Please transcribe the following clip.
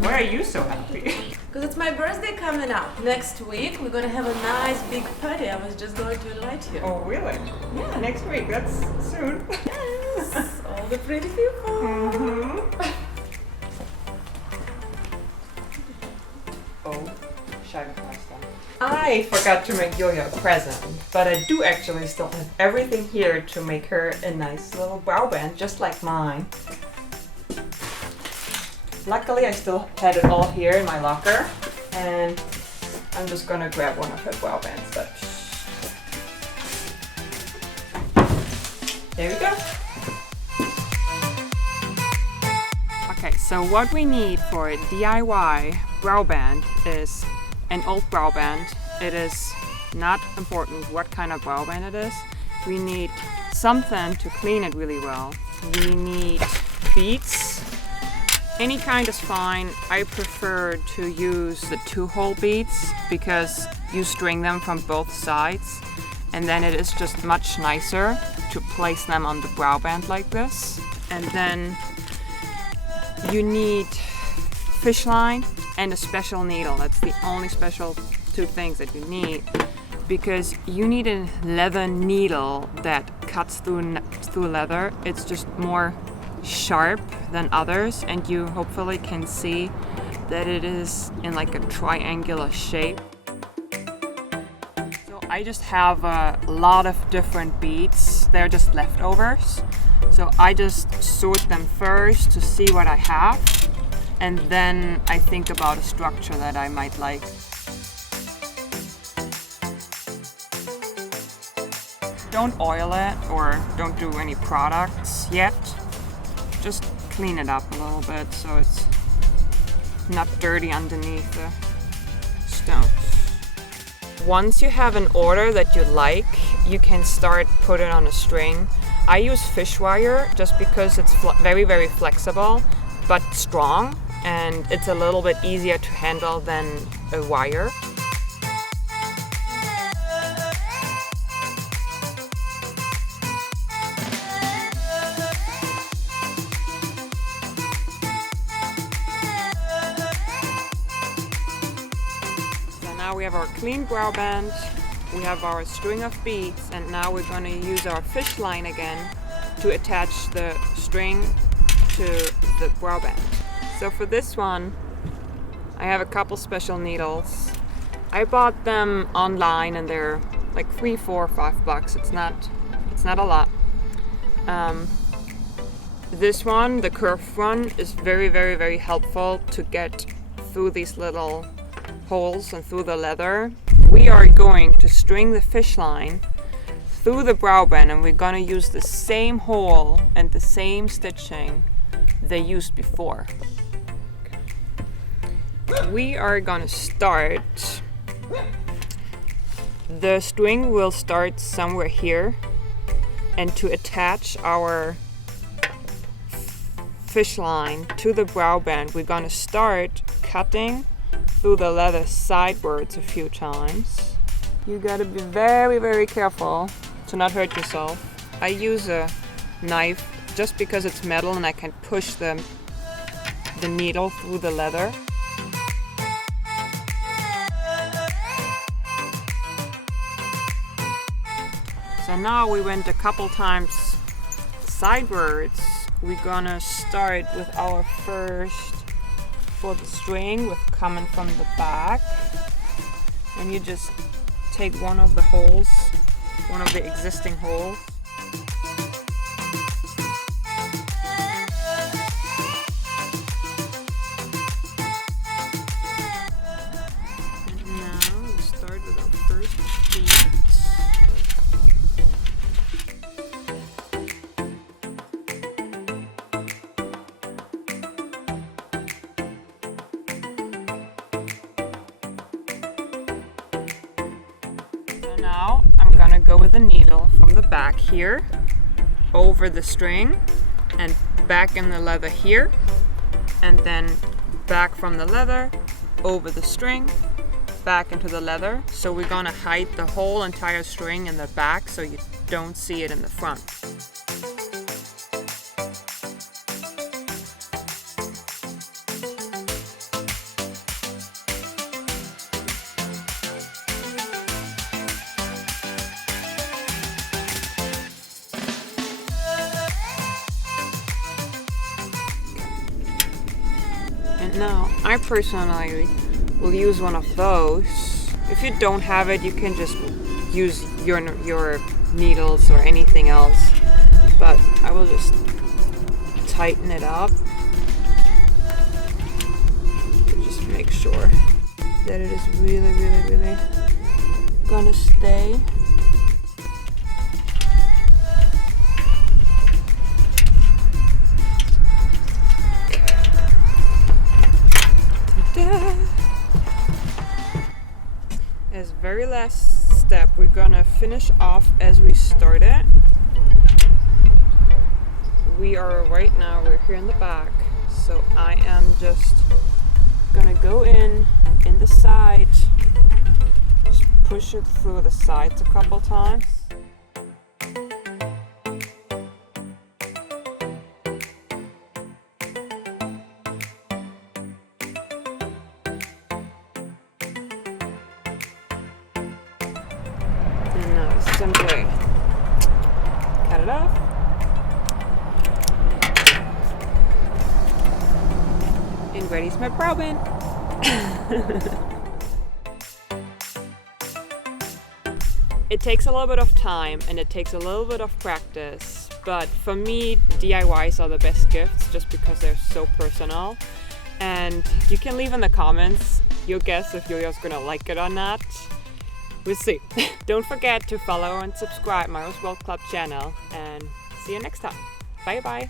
Why are you so happy? Because it's my birthday coming up. Next week we're gonna have a nice big party. I was just going to invite you. Oh, really? Yeah. Next week, that's soon. Yes, all the pretty people. Oh, Scheibenkleister. I forgot to make Yulia a present, but I do actually still have everything here to make her a nice little brow band, just like mine. Luckily, I still had it all here in my locker, and I'm just gonna grab one of her brow bands. But there we go. Okay, so what we need for a DIY brow band is an old brow band. It is not important what kind of brow band it is. We need something to clean it really well. We need beads. Any kind is fine. I prefer to use the 2-hole beads because you string them from both sides, and then it is just much nicer to place them on the brow band like this. And then you need fish line and a special needle. That's the only special 2 things that you need, because you need a leather needle that cuts through leather. It's just more sharp than others, and you hopefully can see that it is in like a triangular shape. So I just have a lot of different beads. They're just leftovers. So I just sort them first to see what I have, and then I think about a structure that I might like. Don't oil it or don't do any products yet. Just clean it up a little bit so it's not dirty underneath the stones. Once you have an order that you like, you can start putting it on a string. I use fish wire just because it's very, very flexible but strong, and it's a little bit easier to handle than a wire. Now we have our clean brow band, we have our string of beads, and now we're going to use our fish line again to attach the string to the brow band. So for this one, I have a couple special needles. I bought them online and they're like $3, $4, $5. It's not a lot. This one, the curved one, is very, very, very helpful to get through these little holes and through the leather. We are going to string the fish line through the brow band, and we're going to use the same hole and the same stitching they used before. We are going to start, the string will start somewhere here, and to attach our fish line to the brow band, we're going to start cutting through the leather sidewards a few times. You gotta be very, very careful to not hurt yourself. I use a knife just because it's metal and I can push the needle through the leather. So now we went a couple times sidewards. We're gonna start with our first for the string with coming from the back, and you just take one of the holes, one of the existing holes, and now we start with our first bead. Now I'm gonna go with the needle from the back here over the string and back in the leather here, and then back from the leather over the string back into the leather. So we're gonna hide the whole entire string in the back so you don't see it in the front. Now, I personally will use one of those. If you don't have it, you can just use your needles or anything else. But I will just tighten it up. Just make sure that it is really gonna stay. As very last step, we're gonna finish off as we started. We're here in the back, so I am just gonna go in the side, just push it through the sides a couple times. And now simply cut it off. And ready's my browband. It takes a little bit of time and it takes a little bit of practice, but for me, DIYs are the best gifts just because they're so personal. And you can leave in the comments your guess if Yulia's gonna like it or not. We'll see. Don't forget to follow and subscribe my Rose World Club channel, and see you next time. Bye bye.